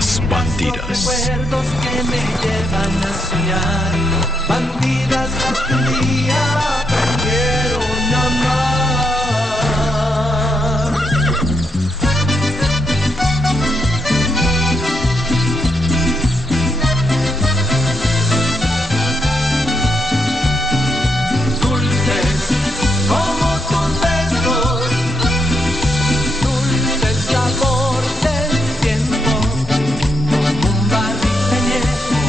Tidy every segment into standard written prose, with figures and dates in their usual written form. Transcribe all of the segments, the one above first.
Las Bandidas. Recuerdos que me llevan a soñar, bandidas las que un día aprendieron a amar. Dulces como tus besos, dulce el sabor del tiempo, como un barril añejo,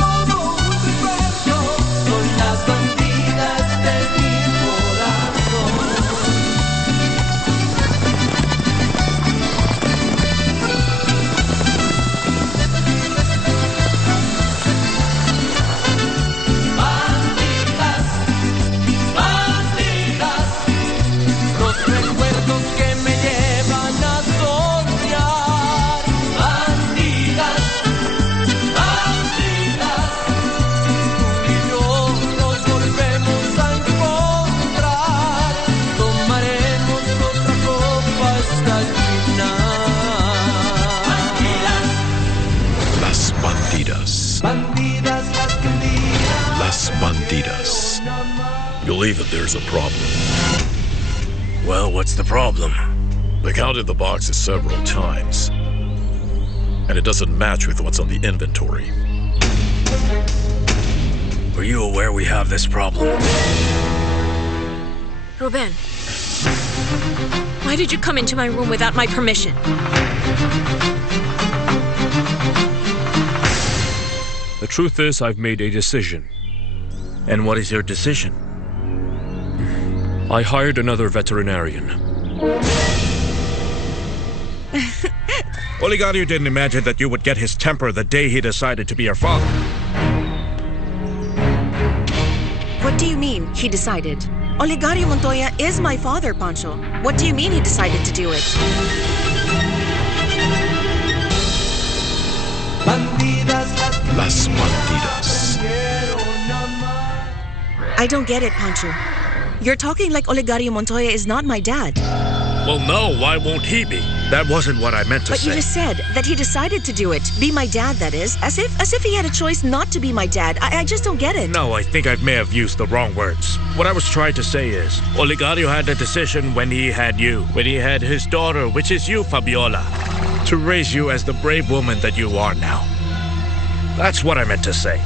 como un recuerdo, son las bandidas de mi corazón. Bandidas, bandidas, los recuerdos que me llevan a soñar. Bandidas, bandidas, tú y yo nos volvemos a encontrar. Tomaremos otra copa hasta el final. Las Bandidas. Bandidas las que un día Las Bandidas. You'll leave it, there's a problem. Well, what's the problem? They counted the boxes several times, and it doesn't match with what's on the inventory. Were you aware we have this problem? Ruben, why did you come into my room without my permission? The truth is, I've made a decision. And what is your decision? I hired another veterinarian. Oligario didn't imagine that you would get his temper the day he decided to be your father. What do you mean, he decided? Oligario Montoya is my father, Pancho. What do you mean he decided to do it? bandidas las que Las Bandidas. aprendieron a amar. I don't get it, Pancho. You're talking like Oligario Montoya is not my dad. Well, no, why won't he be? That wasn't what I meant to But say. you just said that he decided to do it. Be my dad, that is. As if he had a choice not to be my dad. I just don't get it. No, I think I may have used the wrong words. What I was trying to say is, Oligario had the decision when he had you, when he had his daughter, which is you, Fabiola, to raise you as the brave woman that you are now. That's what I meant to say.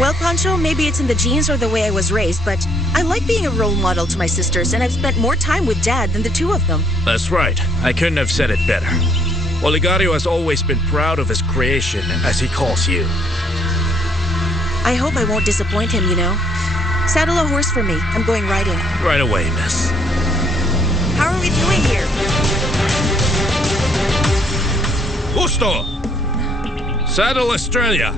Well, Pancho, maybe it's in the genes or the way I was raised, but I like being a role model to my sisters, and I've spent more time with Dad than the two of them. That's right. I couldn't have said it better. Oligario has always been proud of his creation, as he calls you. I hope I won't disappoint him, you know. Saddle a horse for me. I'm going riding. Right away, miss. How are we doing here? Gusto! Saddle Australia!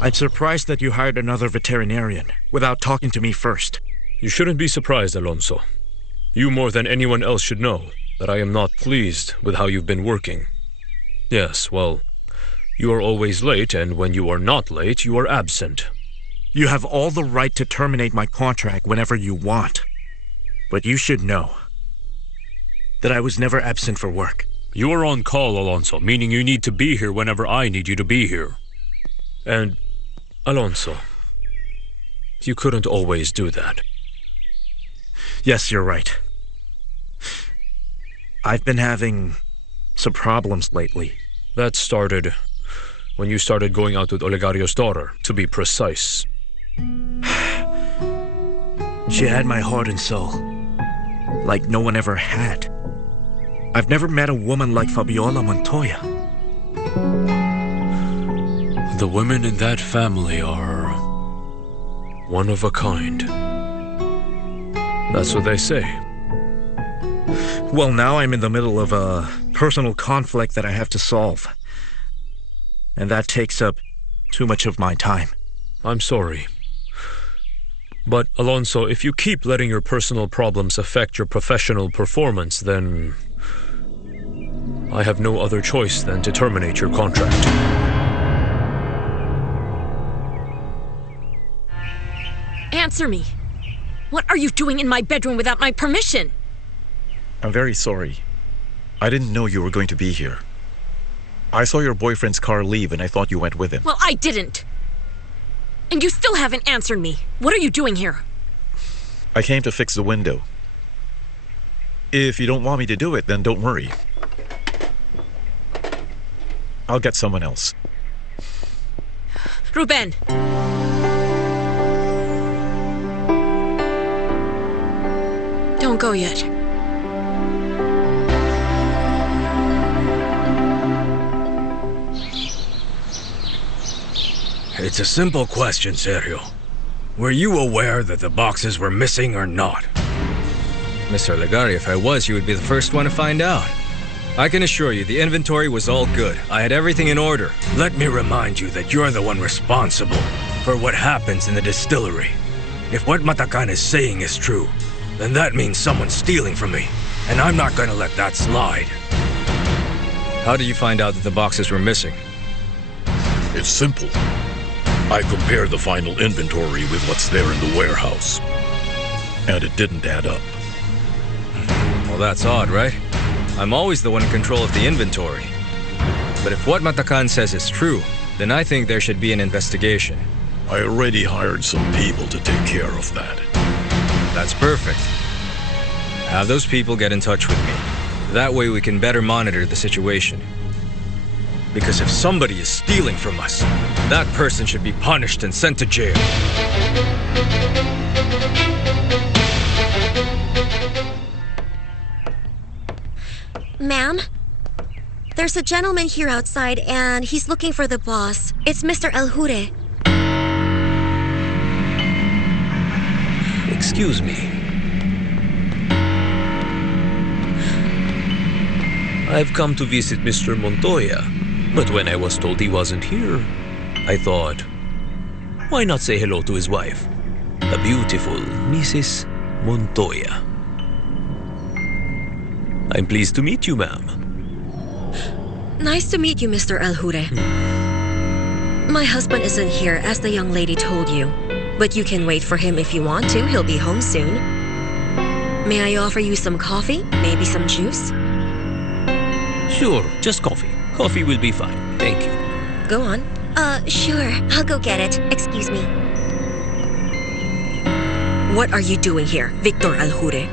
I'm surprised that you hired another veterinarian without talking to me first. You shouldn't be surprised, Alonso. You more than anyone else should know that I am not pleased with how you've been working. Yes, well, you are always late, and when you are not late, you are absent. You have all the right to terminate my contract whenever you want. But you should know that I was never absent for work. You are on call, Alonso, meaning you need to be here whenever I need you to be here. And, Alonso, you couldn't always do that. Yes, you're right. I've been having some problems lately. That started when you started going out with Oligario's daughter, to be precise. She had my heart and soul, like no one ever had. I've never met a woman like Fabiola Montoya. The women in that family are one of a kind. That's what they say. Well, now I'm in the middle of a personal conflict that I have to solve. And that takes up too much of my time. I'm sorry. But, Alonso, if you keep letting your personal problems affect your professional performance, then I have no other choice than to terminate your contract. Answer me. What are you doing in my bedroom without my permission? I'm very sorry. I didn't know you were going to be here. I saw your boyfriend's car leave and I thought you went with him. Well, I didn't. And you still haven't answered me. What are you doing here? I came to fix the window. If you don't want me to do it, then don't worry. I'll get someone else. Ruben! Don't go yet. It's a simple question, Sergio. Were you aware that the boxes were missing or not? Mr. Legario, if I was, you would be the first one to find out. I can assure you, the inventory was all good. I had everything in order. Let me remind you that you're the one responsible for what happens in the distillery. If what Matakan is saying is true, then that means someone's stealing from me, and I'm not gonna let that slide. How did you find out that the boxes were missing? It's simple. I compared the final inventory with what's there in the warehouse. And it didn't add up. Well, that's odd, right? I'm always the one in control of the inventory. But if what Matakan says is true, then I think there should be an investigation. I already hired some people to take care of that. That's perfect. Have those people get in touch with me. That way we can better monitor the situation. Because if somebody is stealing from us, that person should be punished and sent to jail. Ma'am? There's a gentleman here outside and he's looking for the boss. It's Mr. El Jure. Excuse me. I've come to visit Mr. Montoya, but when I was told he wasn't here, I thought, why not say hello to his wife, the beautiful Mrs. Montoya. I'm pleased to meet you, ma'am. Nice to meet you, Mr. El Jure. My husband isn't here, as the young lady told you. But you can wait for him if you want to. He'll be home soon. May I offer you some coffee? Maybe some juice? Sure, just coffee. Coffee will be fine. Thank you. Go on. Sure. I'll go get it. Excuse me. What are you doing here, Victor El Jure?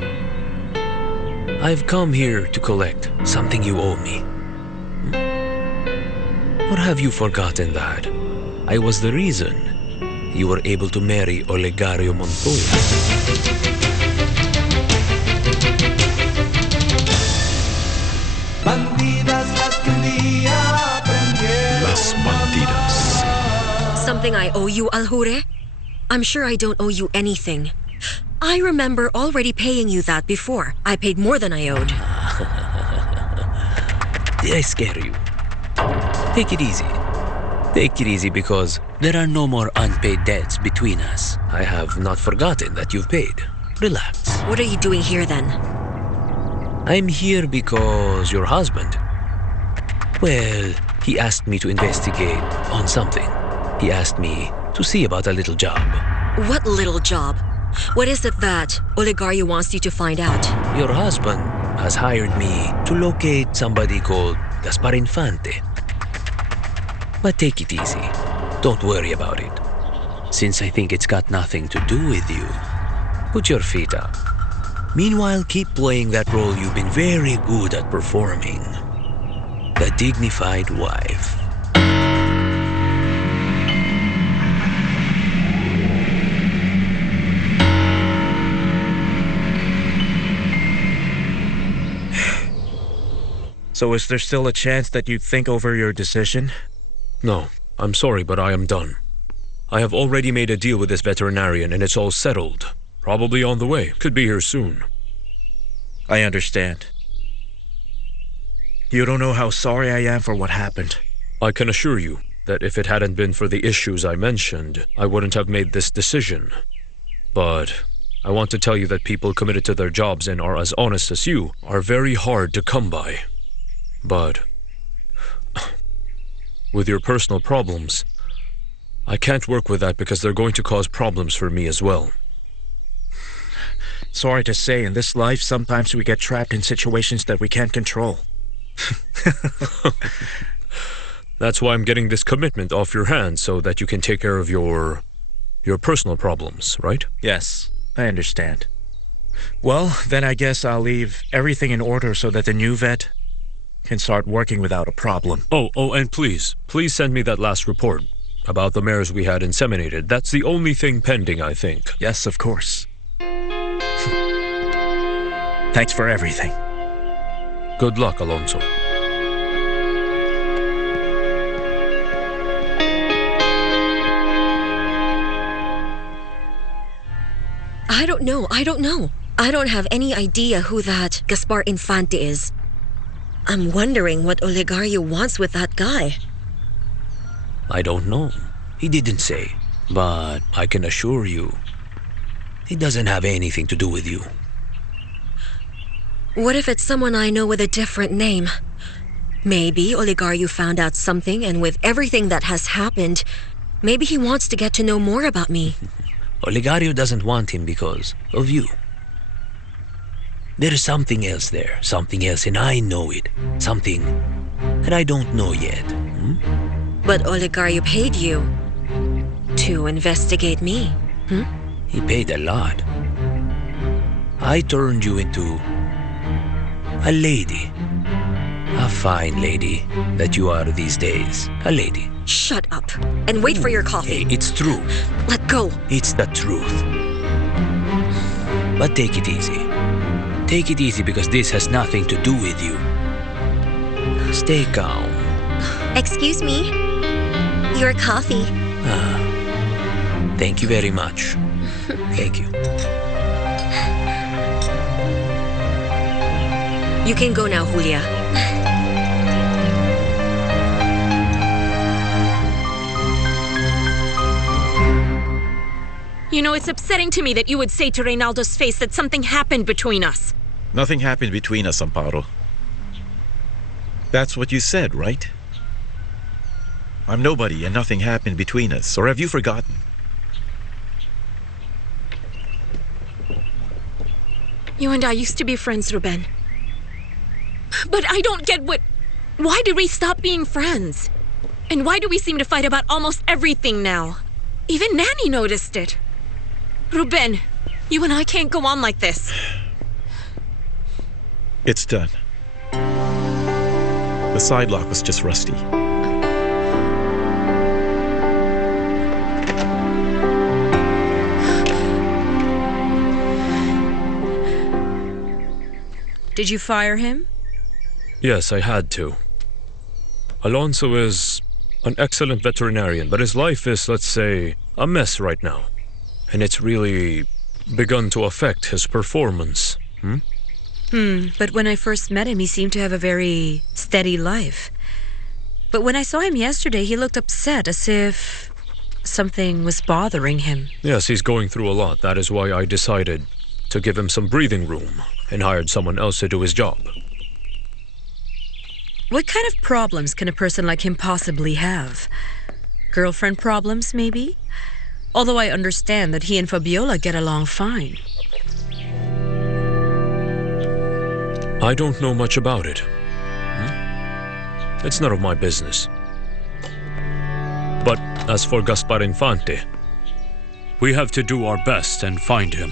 I've come here to collect something you owe me. Or have you forgotten that I was the reason you were able to marry Olegario Montoya? Bandidas las que un día aprendieron. Las Bandidas. Something I owe you, El Jure? I'm sure I don't owe you anything. I remember already paying you that before. I paid more than I owed. Did I scare you? Take it easy. Take it easy because there are no more unpaid debts between us. I have not forgotten that you've paid. Relax. What are you doing here then? I'm here because your husband, well, he asked me to investigate on something. He asked me to see about a little job. What little job? What is it that Olegario wants you to find out? Your husband has hired me to locate somebody called Gaspar Infante. But take it easy. Don't worry about it. Since I think it's got nothing to do with you, put your feet up. Meanwhile, keep playing that role you've been very good at performing. The dignified wife. So is there still a chance that you'd think over your decision? No, I'm sorry, but I am done. I have already made a deal with this veterinarian and it's all settled. Probably on the way. Could be here soon. I understand. You don't know how sorry I am for what happened. I can assure you that if it hadn't been for the issues I mentioned, I wouldn't have made this decision. But I want to tell you that people committed to their jobs and are as honest as you are very hard to come by. But with your personal problems, I can't work with that because they're going to cause problems for me as well. Sorry to say, in this life, sometimes we get trapped in situations that we can't control. That's why I'm getting this commitment off your hands so that you can take care of your personal problems, right? Yes, I understand. Well, then I guess I'll leave everything in order so that the new vet can start working without a problem. Oh, and please send me that last report about the mares we had inseminated. That's the only thing pending, I think. Yes, of course. Thanks for everything. Good luck, Alonso. I don't know. I don't have any idea who that Gaspar Infante is. I'm wondering what Olegario wants with that guy. I don't know. He didn't say. But I can assure you, it doesn't have anything to do with you. What if it's someone I know with a different name? Maybe Olegario found out something, and with everything that has happened, maybe he wants to get to know more about me. Olegario doesn't want him because of you. There's something else there, something else, and I know it. Something that I don't know yet. But Olegario paid you to investigate me. He paid a lot. I turned you into a lady. A fine lady that you are these days. A lady. Shut up and wait for your coffee. Hey, it's true. Let go. It's the truth. But take it easy. Take it easy because this has nothing to do with you. Stay calm. Excuse me. Your coffee. Thank you very much. Thank you. You can go now, Julia. You know, it's upsetting to me that you would say to Reynaldo's face that something happened between us. Nothing happened between us, Amparo. That's what you said, right? I'm nobody and nothing happened between us. Or have you forgotten? You and I used to be friends, Ruben. But I don't get why did we stop being friends? And why do we seem to fight about almost everything now? Even Nanny noticed it. Ruben, you and I can't go on like this. It's done. The side lock was just rusty. Did you fire him? Yes, I had to. Alonso is an excellent veterinarian, but his life is, let's say, a mess right now. And it's really begun to affect his performance. But when I first met him, he seemed to have a very steady life. But when I saw him yesterday, he looked upset, as if something was bothering him. Yes, he's going through a lot. That is why I decided to give him some breathing room and hired someone else to do his job. What kind of problems can a person like him possibly have? Girlfriend problems, maybe? Although I understand that he and Fabiola get along fine. I don't know much about it. It's none of my business. But as for Gaspar Infante, we have to do our best and find him.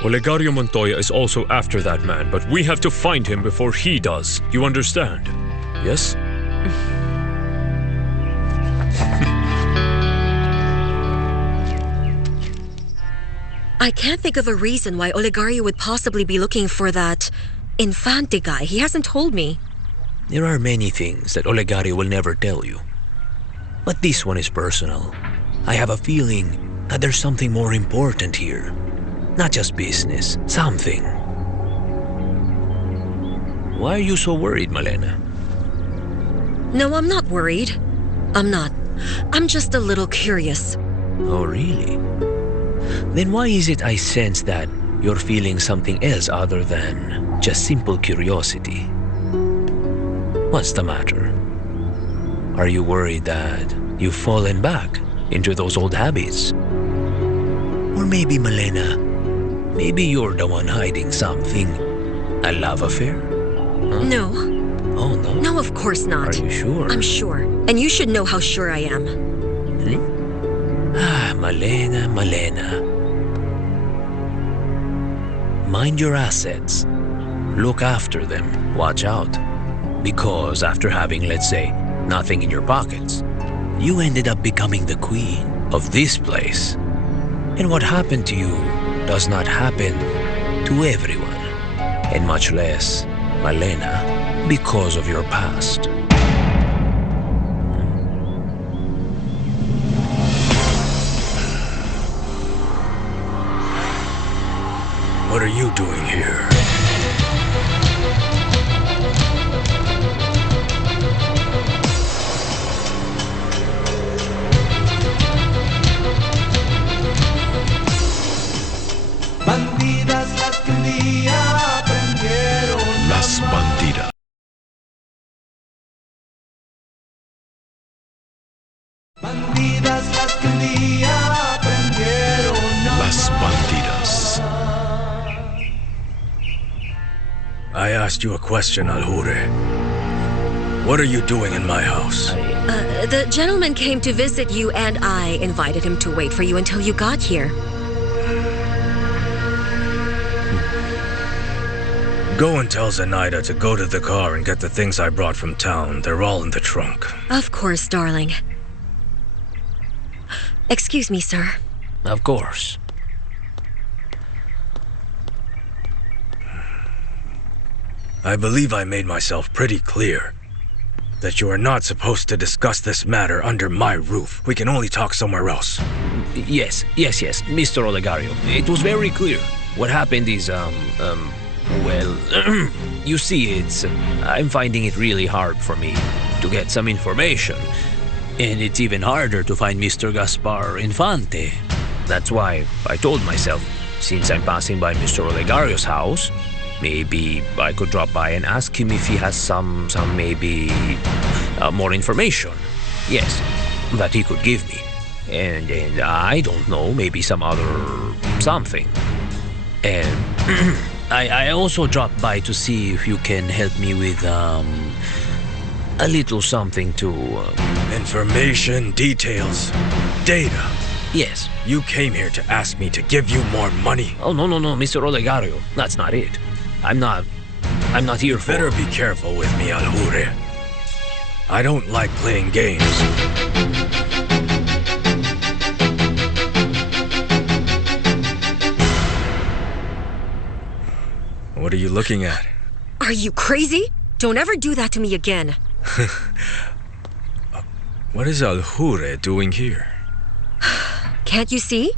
Olegario Montoya is also after that man, but we have to find him before he does. You understand? Yes? I can't think of a reason why Olegario would possibly be looking for that Infante guy. He hasn't told me. There are many things that Olegario will never tell you. But this one is personal. I have a feeling that there's something more important here. Not just business, something. Why are you so worried, Malena? No, I'm not worried. I'm not. I'm just a little curious. Oh, really? Then why is it I sense that you're feeling something else other than just simple curiosity? What's the matter? Are you worried that you've fallen back? into those old habits. Or maybe, Malena, maybe you're the one hiding something. A love affair? Huh? No. Oh, no? No, of course not. Are you sure? I'm sure. And you should know how sure I am. Malena. Mind your assets. Look after them. Watch out. Because after having, let's say, nothing in your pockets, you ended up becoming the queen of this place. And what happened to you does not happen to everyone. And much less, Malena, because of your past. What are you doing here? Bandidas las que un día aprendieron a Las amar. Bandidas. Bandidas las que un día aprendieron a Las amar. Bandidas. I asked you a question, Alhure. What are you doing in my house? The gentleman came to visit you, and I invited him to wait for you until you got here. Go and tell Zenaida to go to the car and get the things I brought from town. They're all in the trunk. Of course, darling. Excuse me, sir. Of course. I believe I made myself pretty clear that you are not supposed to discuss this matter under my roof. We can only talk somewhere else. Yes, Mr. Olegario. It was very clear. What happened is, well, you see, I'm finding it really hard for me to get some information. And it's even harder to find Mr. Gaspar Infante. That's why I told myself, since I'm passing by Mr. Olegario's house, maybe I could drop by and ask him if he has some maybe more information. Yes, that he could give me. And I don't know, maybe some other something. And I also dropped by to see if you can help me with a little something to... Information, details, data. Yes. You came here to ask me to give you more money. Oh, no, Mr. Olegario. That's not it. I'm not here for... Better be careful with me, Alhure. I don't like playing games. What are you looking at? Are you crazy? Don't ever do that to me again. What is Alhure doing here? Can't you see?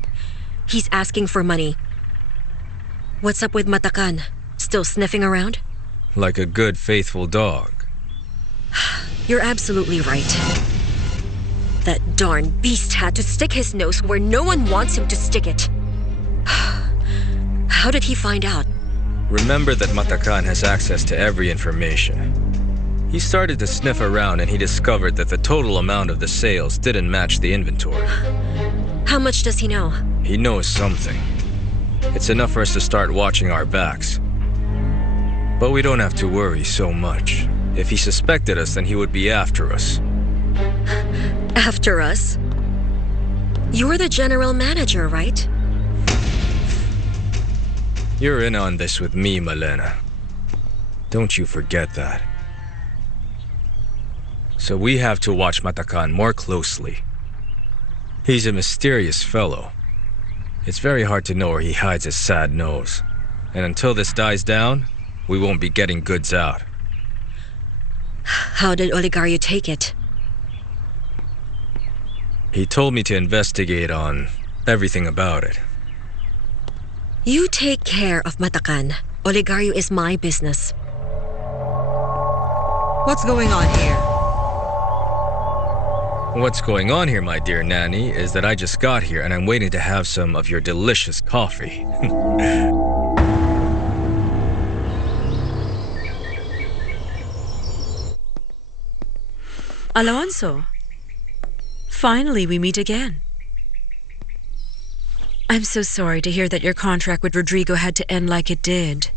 He's asking for money. What's up with Matakan? Still sniffing around? Like a good, faithful dog. You're absolutely right. That darn beast had to stick his nose where no one wants him to stick it. How did he find out? Remember that Matakan has access to every information. He started to sniff around and he discovered that the total amount of the sales didn't match the inventory. How much does he know? He knows something. It's enough for us to start watching our backs. But we don't have to worry so much. If he suspected us, then he would be after us. After us? You're the general manager, right? You're in on this with me, Malena. Don't you forget that. So we have to watch Matakan more closely. He's a mysterious fellow. It's very hard to know where he hides his sad nose. And until this dies down, we won't be getting goods out. How did Olegario take it? He told me to investigate on everything about it. You take care of Matakan. Olegario is my business. What's going on here? What's going on here, my dear nanny, is that I just got here and I'm waiting to have some of your delicious coffee. Alonso, Finally, we meet again. I'm so sorry to hear that your contract with Rodrigo had to end like it did.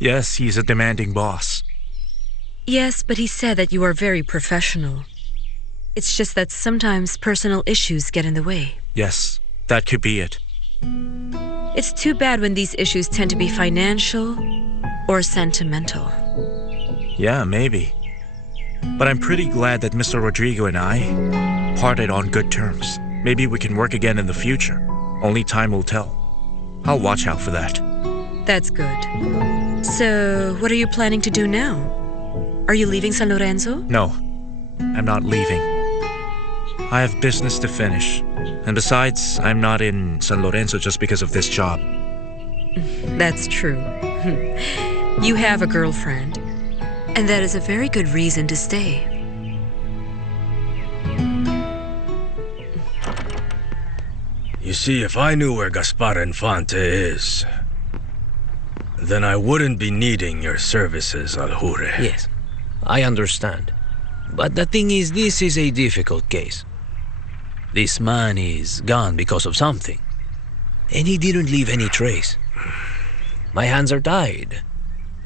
Yes, he's a demanding boss. Yes, but he said that you are very professional. It's just that sometimes personal issues get in the way. Yes, that could be it. It's too bad when these issues tend to be financial or sentimental. Yeah, maybe. But I'm pretty glad that Mr. Rodrigo and I parted on good terms. Maybe we can work again in the future. Only time will tell. I'll watch out for that. That's good. So, what are you planning to do now? Are you leaving San Lorenzo? No, I'm not leaving. I have business to finish. And besides, I'm not in San Lorenzo just because of this job. That's true. You have a girlfriend, and that is a very good reason to stay. You see, if I knew where Gaspar Infante is, then I wouldn't be needing your services, Aljure. Yes, I understand. But the thing is, this is a difficult case. This man is gone because of something. And he didn't leave any trace. My hands are tied.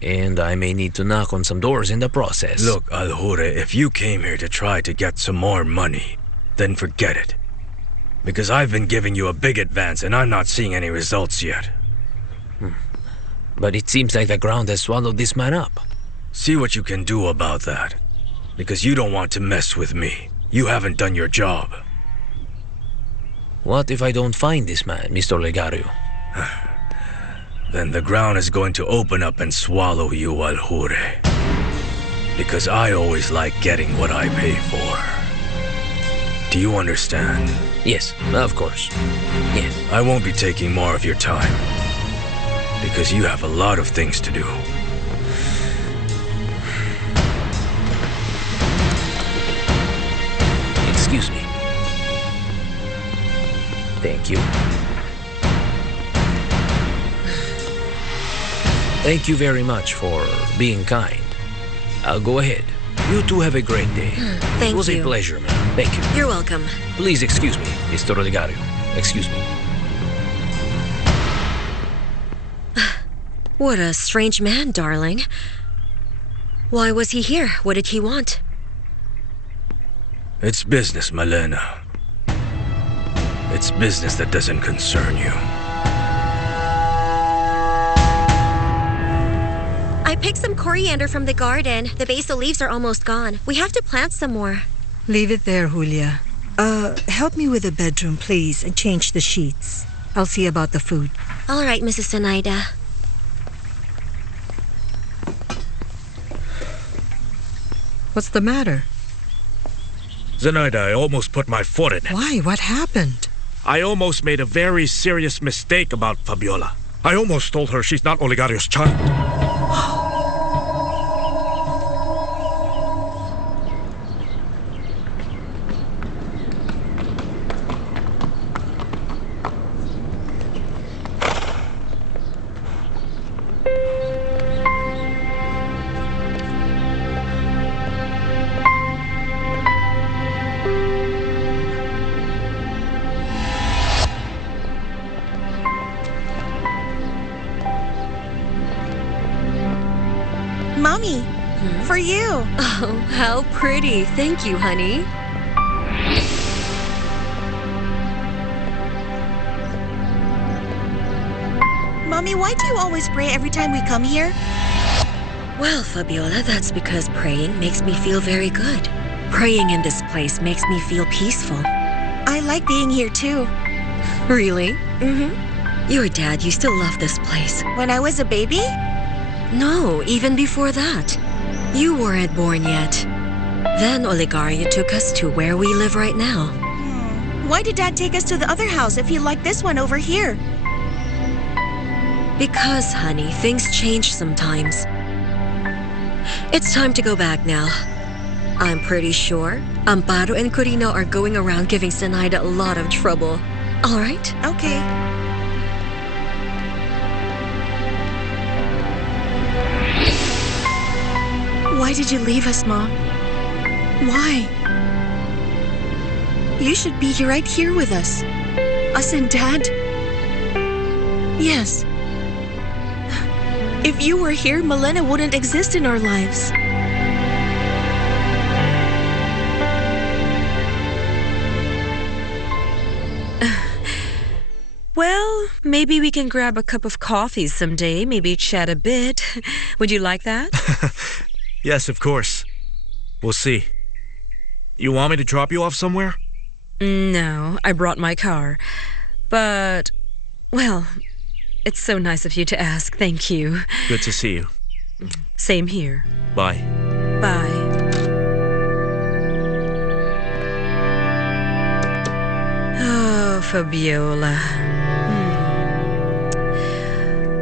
And I may need to knock on some doors in the process. Look, Aljure, if you came here to try to get some more money, then forget it. Because I've been giving you a big advance and I'm not seeing any results yet. But it seems like the ground has swallowed this man up. See what you can do about that. Because you don't want to mess with me. You haven't done your job. What if I don't find this man, Mr. Legario? Then the ground is going to open up and swallow you, Aljure. Because I always like getting what I pay for. Do you understand? Yes, of course. Yes. I won't be taking more of your time. Because you have a lot of things to do. Excuse me. Thank you. Thank you very much for being kind. I'll go ahead. You two have a great day. Thank It was you. a pleasure, ma'am. Thank you. You're welcome. Please excuse me, Mr. Olegario. Excuse me. What a strange man, darling. Why was he here? What did he want? It's business, Malena. It's business that doesn't concern you. I picked some coriander from the garden. The basil leaves are almost gone. We have to plant some more. Leave it there, Julia. Help me with the bedroom, please, and change the sheets. I'll see about the food. All right, Mrs. Zenaida. What's the matter? Zenaida, I almost put my foot in it. Why? What happened? I almost made a very serious mistake about Fabiola. I almost told her she's not Olegario's child. Mommy, for you. Oh, how pretty. Thank you, honey. Mommy, why do you always pray every time we come here? Well, Fabiola, that's because praying makes me feel very good. Praying in this place makes me feel peaceful. I like being here too. Really? Mm-hmm. Your dad used to love this place. When I was a baby? No, even before that. You weren't born yet. Then Olegario took us to where we live right now. Why did Dad take us to the other house if he liked this one over here? Because, honey, things change sometimes. It's time to go back now. I'm pretty sure Amparo and Corino are going around giving Zenaida a lot of trouble. All right? Okay. Why did you leave us, Mom? Why? You should be right here with us. Us and Dad. Yes. If you were here, Malena wouldn't exist in our lives. Well, maybe we can grab a cup of coffee someday, maybe chat a bit. Would you like that? Yes, of course. We'll see. You want me to drop you off somewhere? No, I brought my car. But, well, it's so nice of you to ask. Thank you. Good to see you. Same here. Bye. Bye. Oh, Fabiola.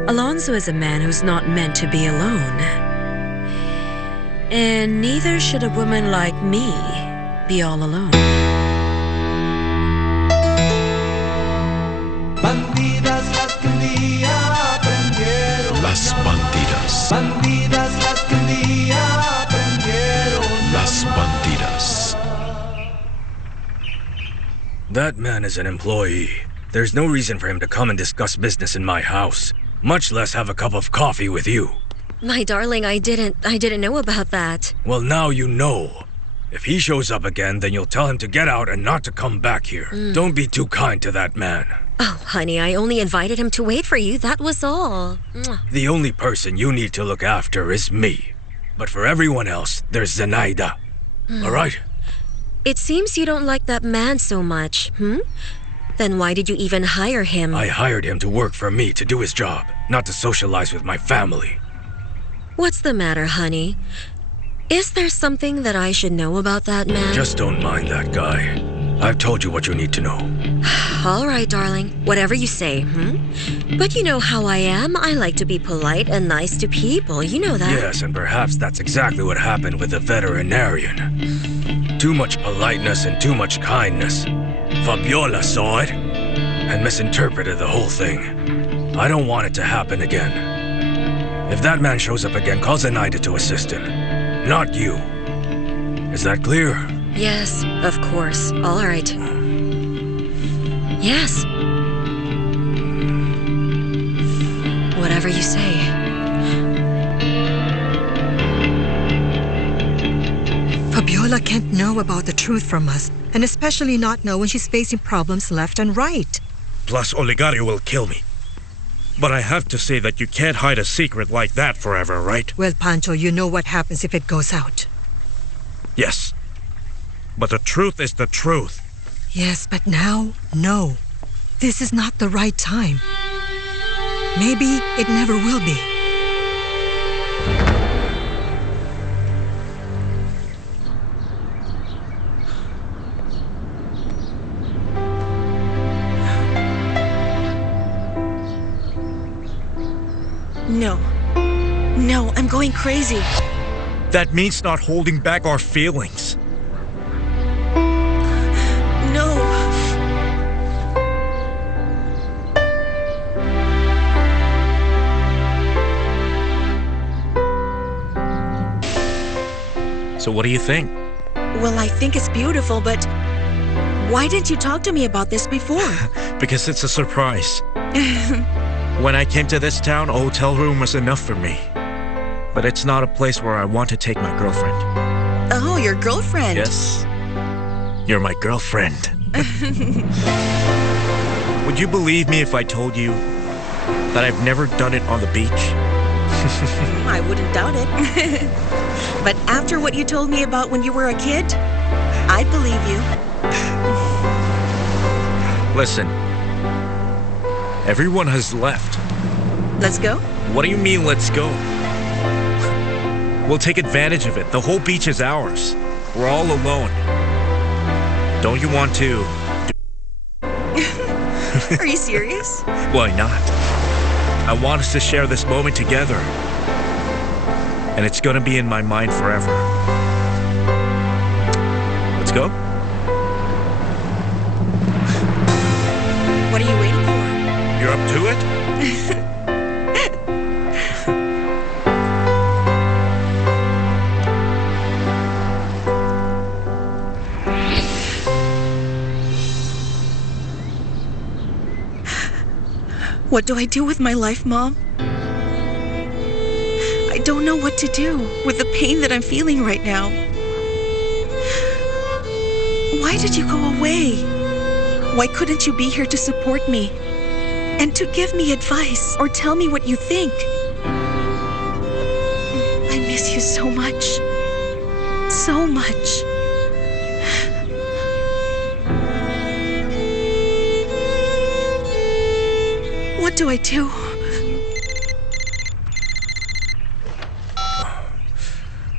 Alonso is a man who's not meant to be alone. And neither should a woman like me be all alone. Bandidas las que un día aprendieron. Las bandidas. Bandidas las que un día aprendieron. Las bandidas. That man is an employee. There's no reason for him to come and discuss business in my house, much less have a cup of coffee with you. My darling, I didn't know about that. Well, now you know. If he shows up again, then you'll tell him to get out and not to come back here. Don't be too kind to that man. Oh, honey, I only invited him to wait for you. That was all. Mwah. The only person you need to look after is me. But for everyone else, there's Zenaida. All right? It seems you don't like that man so much, Then why did you even hire him? I hired him to work for me to do his job, not to socialize with my family. What's the matter, honey? Is there something that I should know about that man? Just don't mind that guy. I've told you what you need to know. All right, darling. Whatever you say, But you know how I am. I like to be polite and nice to people. You know that. Yes, and perhaps that's exactly what happened with the veterinarian. Too much politeness and too much kindness. Fabiola saw it and misinterpreted the whole thing. I don't want it to happen again. If that man shows up again, call Zenaida to assist him. Not you. Is that clear? Yes, of course. All right. Yes. Whatever you say. Fabiola can't know about the truth from us, and especially not know when she's facing problems left and right. Plus, Olegario will kill me. But I have to say that you can't hide a secret like that forever, right? Well, Pancho, you know what happens if it goes out. Yes. But the truth is the truth. Yes, but now, no. This is not the right time. Maybe it never will be. No, I'm going crazy. That means not holding back our feelings. No. So what do you think? Well, I think it's beautiful, but why didn't you talk to me about this before? Because it's a surprise. When I came to this town, a hotel room was enough for me. But it's not a place where I want to take my girlfriend. Oh, your girlfriend? Yes. You're my girlfriend. Would you believe me if I told you that I've never done it on the beach? I wouldn't doubt it. But after what you told me about when you were a kid, I'd believe you. Listen, everyone has left. Let's go? What do you mean, let's go? We'll take advantage of it. The whole beach is ours. We're all alone. Don't you want to? Are you serious? Why not? I want us to share this moment together. And it's gonna be in my mind forever. Let's go? What are you waiting for? You're up to it? What do I do with my life, Mom? I don't know what to do with the pain that I'm feeling right now. Why did you go away? Why couldn't you be here to support me? And to give me advice or tell me what you think? I miss you so much. So much. What do I do?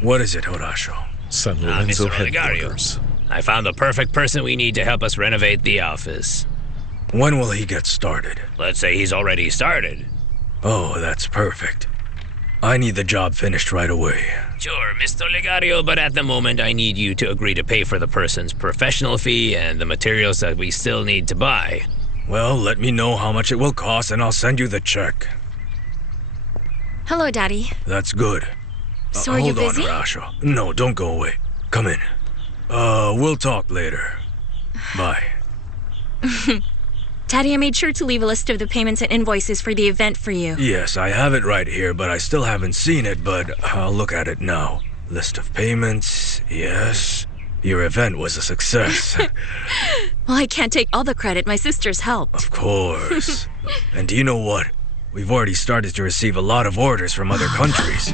What is it, Horacio? San Lorenzo Mr. Olegario. headquarters. I found the perfect person we need to help us renovate the office. When will he get started? Let's say he's already started. Oh, that's perfect. I need the job finished right away. Sure, Mr. Olegario, but at the moment I need you to agree to pay for the person's professional fee and the materials that we still need to buy. Well, let me know how much it will cost and I'll send you the check. Hello, Daddy. That's good. So are you busy? Hold on, Horacio. No, don't go away. Come in. We'll talk later. Bye. Daddy, I made sure to leave a list of the payments and invoices for the event for you. Yes, I have it right here, but I still haven't seen it, but I'll look at it now. List of payments, yes. Your event was a success. Well, I can't take all the credit. My sisters helped. Of course. And do you know what? We've already started to receive a lot of orders from other countries.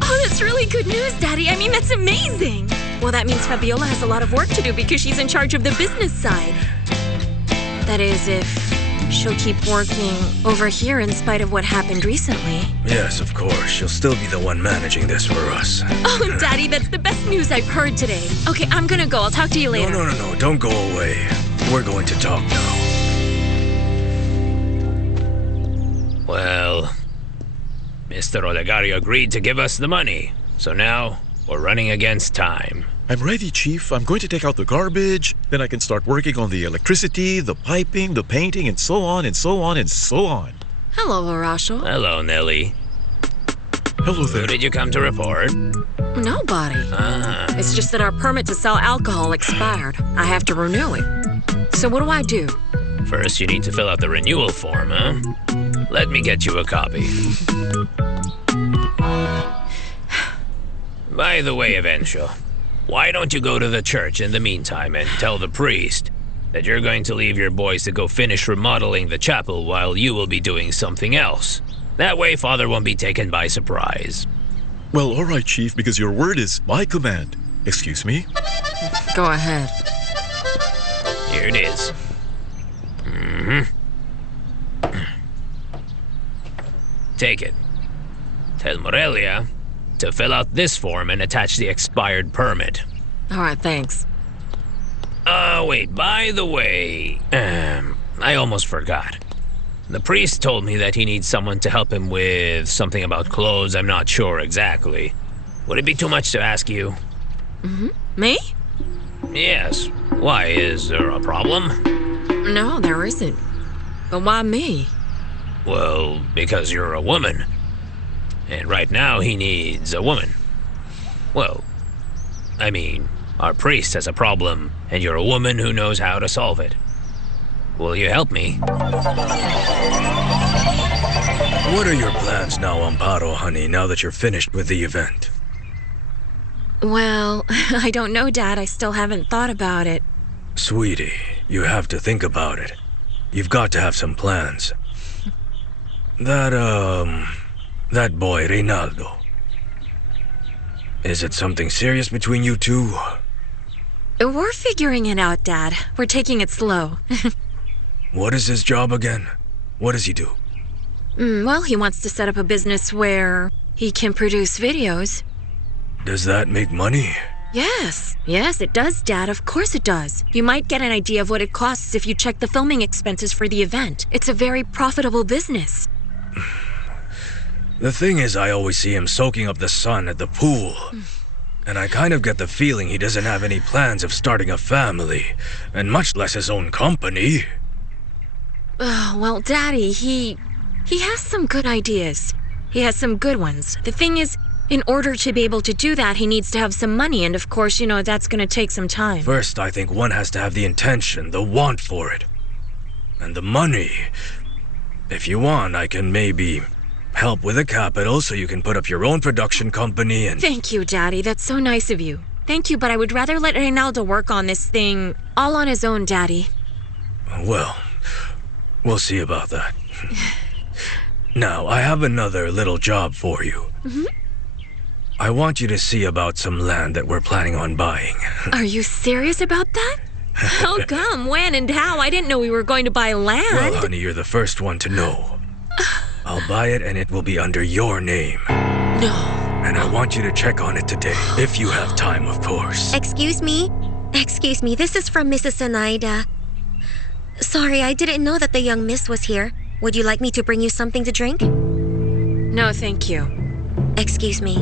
Oh, that's really good news, Daddy. I mean, that's amazing. Well, that means Fabiola has a lot of work to do because she's in charge of the business side. That is, if she'll keep working over here in spite of what happened recently. Yes, of course. She'll still be the one managing this for us. Oh, Daddy, that's the best news I've heard today. Okay, I'm gonna go. I'll talk to you later. No. Don't go away. We're going to talk now. Well, Mr. Olegario agreed to give us the money, so now we're running against time. I'm ready, Chief. I'm going to take out the garbage. Then I can start working on the electricity, the piping, the painting, and so on and so on and so on. Hello, Horacio. Hello, Nelly. Hello Who there. did you come to report? Nobody. It's just that our permit to sell alcohol expired. I have to renew it. So what do I do? First, you need to fill out the renewal form, huh? Let me get you a copy. By the way, Evencio, why don't you go to the church in the meantime and tell the priest that you're going to leave your boys to go finish remodeling the chapel while you will be doing something else? That way, Father won't be taken by surprise. Well, all right, Chief, because your word is my command. Excuse me? Go ahead. Here it is. Take it. Tell Morelia to fill out this form and attach the expired permit. All right, thanks. Wait, by the way, I almost forgot. The priest told me that he needs someone to help him with something about clothes. I'm not sure exactly. Would it be too much to ask you? Me? Yes. Why, is there a problem? No, there isn't. But why me? Well, because you're a woman. And right now he needs a woman. Well, I mean, our priest has a problem, and you're a woman who knows how to solve it. Will you help me? What are your plans now, Amparo, honey, now that you're finished with the event? Well, I don't know, Dad. I still haven't thought about it. Sweetie, you have to think about it. You've got to have some plans. That boy, Reynaldo. Is it something serious between you two? We're figuring it out, Dad. We're taking it slow. What is his job again? What does he do? Well, he wants to set up a business where he can produce videos. Does that make money? Yes, it does, Dad. Of course it does. You might get an idea of what it costs if you check the filming expenses for the event. It's a very profitable business. The thing is, I always see him soaking up the sun at the pool. And I kind of get the feeling he doesn't have any plans of starting a family, and much less his own company. Well, Daddy, he has some good ideas. He has some good ones. The thing is, in order to be able to do that, he needs to have some money, and of course, that's gonna take some time. First, I think one has to have the intention, the want for it. And the money. If you want, I can maybe help with the capital so you can put up your own production company and... Thank you, Daddy. That's so nice of you. Thank you, but I would rather let Reynaldo work on this thing all on his own, Daddy. Well, we'll see about that. Now, I have another little job for you. I want you to see about some land that we're planning on buying. Are you serious about that? How come? When and how? I didn't know we were going to buy land. Well, honey, you're the first one to know. I'll buy it and it will be under your name. No. And I want you to check on it today, if you have time, of course. Excuse me? Excuse me, this is from Mrs. Zenaida. Sorry, I didn't know that the young miss was here. Would you like me to bring you something to drink? No, thank you. Excuse me.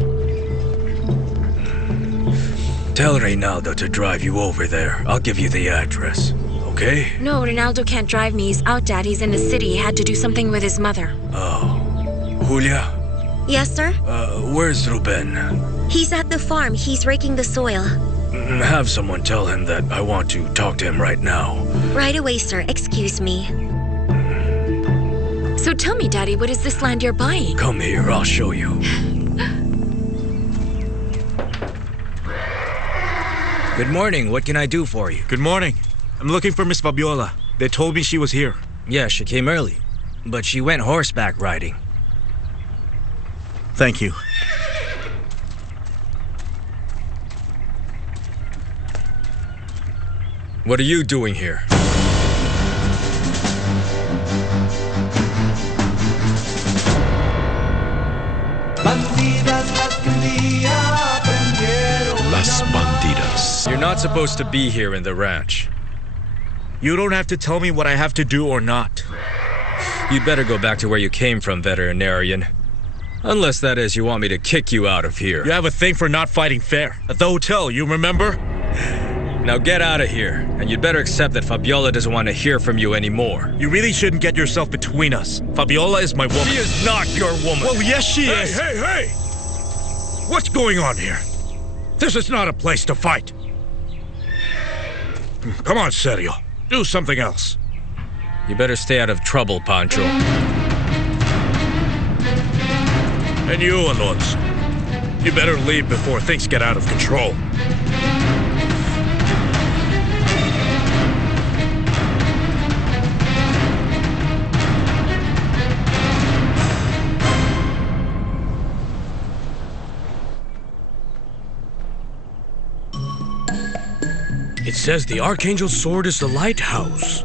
Tell Reynaldo to drive you over there. I'll give you the address, okay? No, Reynaldo can't drive me. He's out, Dad. He's in the city. He had to do something with his mother. Oh. Julia? Yes, sir? Where's Ruben? He's at the farm. He's raking the soil. Have someone tell him that I want to talk to him right now. Right away, sir. Excuse me. So tell me, Daddy, what is this land you're buying? Come here, I'll show you. Good morning. What can I do for you? Good morning. I'm looking for Miss Fabiola. They told me she was here. Yeah, she came early, but she went horseback riding. Thank you. What are you doing here? Bandidas las que un día aprendieron. Las Bandidas. You're not supposed to be here in the ranch. You don't have to tell me what I have to do or not. You'd better go back to where you came from, veterinarian. Unless, that is, you want me to kick you out of here. You have a thing for not fighting fair. At the hotel, you remember? Now get out of here, and you'd better accept that Fabiola doesn't want to hear from you anymore. You really shouldn't get yourself between us. Fabiola is my woman. She is not your woman. Well, yes, she is. Hey! What's going on here? This is not a place to fight. Come on, Sergio. Do something else. You better stay out of trouble, Pancho. And you, Alonso. You better leave before things get out of control. It says the Archangel's sword is the lighthouse.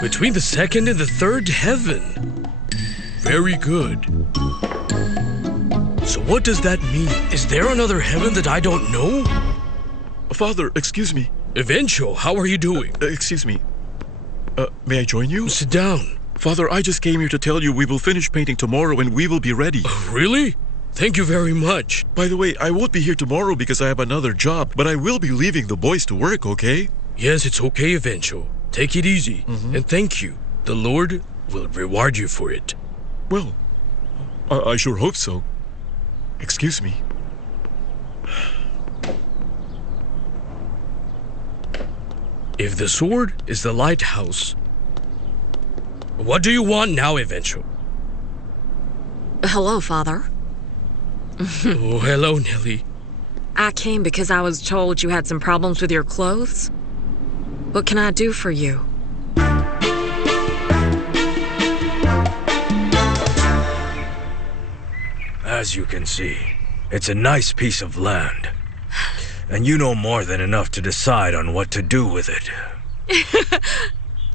Between the second and the third heaven. Very good. So what does that mean? Is there another heaven that I don't know? Father, excuse me. Eventual, how are you doing? Excuse me. May I join you? Sit down. Father, I just came here to tell you we will finish painting tomorrow and we will be ready. Really? Thank you very much. By the way, I won't be here tomorrow because I have another job, but I will be leaving the boys to work, okay? Yes, it's okay, Eventual. Take it easy. And thank you. The Lord will reward you for it. Well, I sure hope so. Excuse me. If the sword is the lighthouse, what do you want now, Eventual? Hello, Father. Oh, hello, Nelly. I came because I was told you had some problems with your clothes. What can I do for you? As you can see, it's a nice piece of land. And you know more than enough to decide on what to do with it.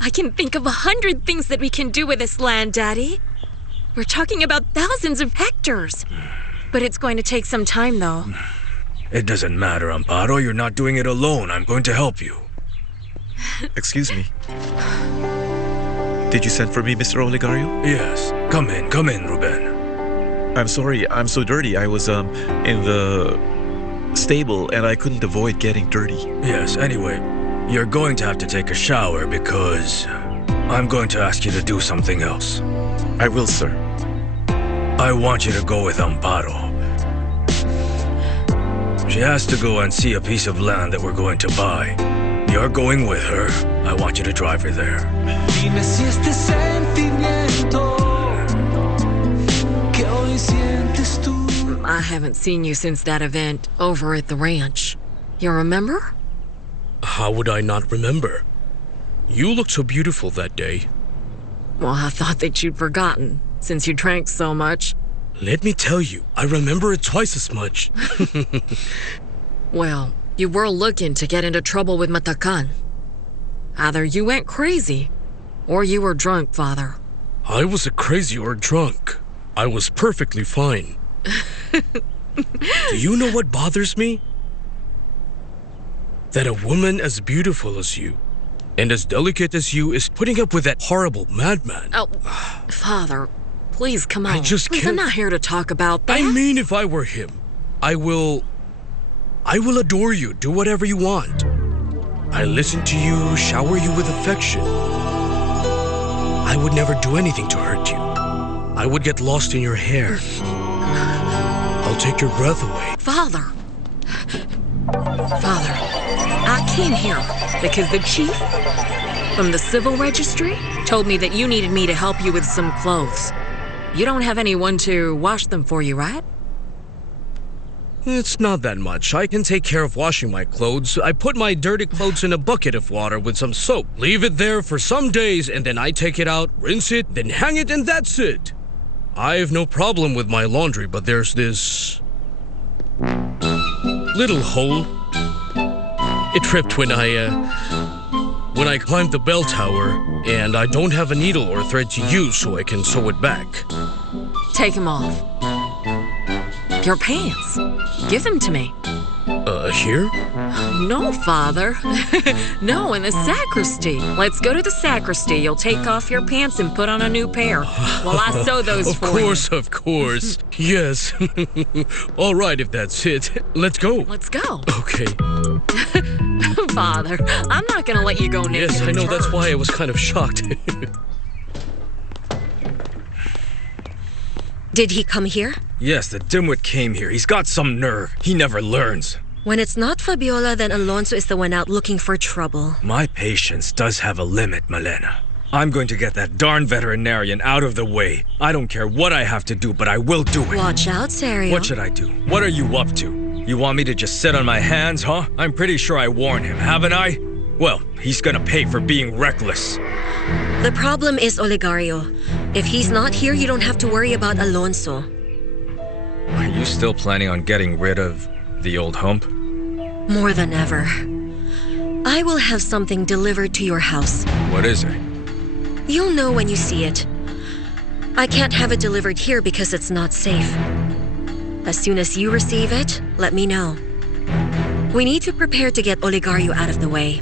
I can think of 100 things that we can do with this land, Daddy. We're talking about thousands of hectares. But it's going to take some time, though. It doesn't matter, Amparo. You're not doing it alone. I'm going to help you. Excuse me. Did you send for me, Mr. Olegario? Yes. Come in, Ruben. I'm sorry, I'm so dirty. I was, in the stable and I couldn't avoid getting dirty. Yes, anyway, you're going to have to take a shower because I'm going to ask you to do something else. I will, sir. I want you to go with Amparo. She has to go and see a piece of land that we're going to buy. You're going with her. I want you to drive her there. Dime si este sentimiento que hoy sientes tú. I haven't seen you since that event over at the ranch. You remember? How would I not remember? You looked so beautiful that day. Well, I thought that you'd forgotten, since you drank so much. Let me tell you, I remember it twice as much. Well, you were looking to get into trouble with Matakan. Either you went crazy, or you were drunk, Father. I wasn't crazy or drunk. I was perfectly fine. Do you know what bothers me? That a woman as beautiful as you, and as delicate as you, is putting up with that horrible madman. Oh, Father, please come on. I just Please, can't. I'm not here to talk about that. I mean, if I were him, I will adore you, do whatever you want. I listen to you, shower you with affection. I would never do anything to hurt you. I would get lost in your hair. I'll take your breath away. Father, I came here because the chief from the civil registry told me that you needed me to help you with some clothes. You don't have anyone to wash them for you, right? It's not that much. I can take care of washing my clothes. I put my dirty clothes in a bucket of water with some soap, leave it there for some days, and then I take it out, rinse it, then hang it, and that's it. I have no problem with my laundry, but there's this little hole. It tripped when I climbed the bell tower, and I don't have a needle or thread to use, so I can sew it back. Take them off. Your pants. Give them to me. Here? No, Father. No, in the sacristy. Let's go to the sacristy. You'll take off your pants and put on a new pair while I sew those for you. Of course. Yes. All right, if that's it. Let's go. Let's go. Okay. Father, I'm not gonna let you go naked. Yes, I know. That's why I was kind of shocked. Did he come here? Yes, the dimwit came here. He's got some nerve. He never learns. When it's not Fabiola, then Alonso is the one out looking for trouble. My patience does have a limit, Malena. I'm going to get that darn veterinarian out of the way. I don't care what I have to do, but I will do it. Watch out, Serio. What should I do? What are you up to? You want me to just sit on my hands, huh? I'm pretty sure I warned him, haven't I? Well, he's gonna pay for being reckless. The problem is Olegario. If he's not here, you don't have to worry about Alonso. Are you still planning on getting rid of the old hump? More than ever. I will have something delivered to your house. What is it? You'll know when you see it. I can't have it delivered here because it's not safe. As soon as you receive it, let me know. We need to prepare to get Olegario out of the way.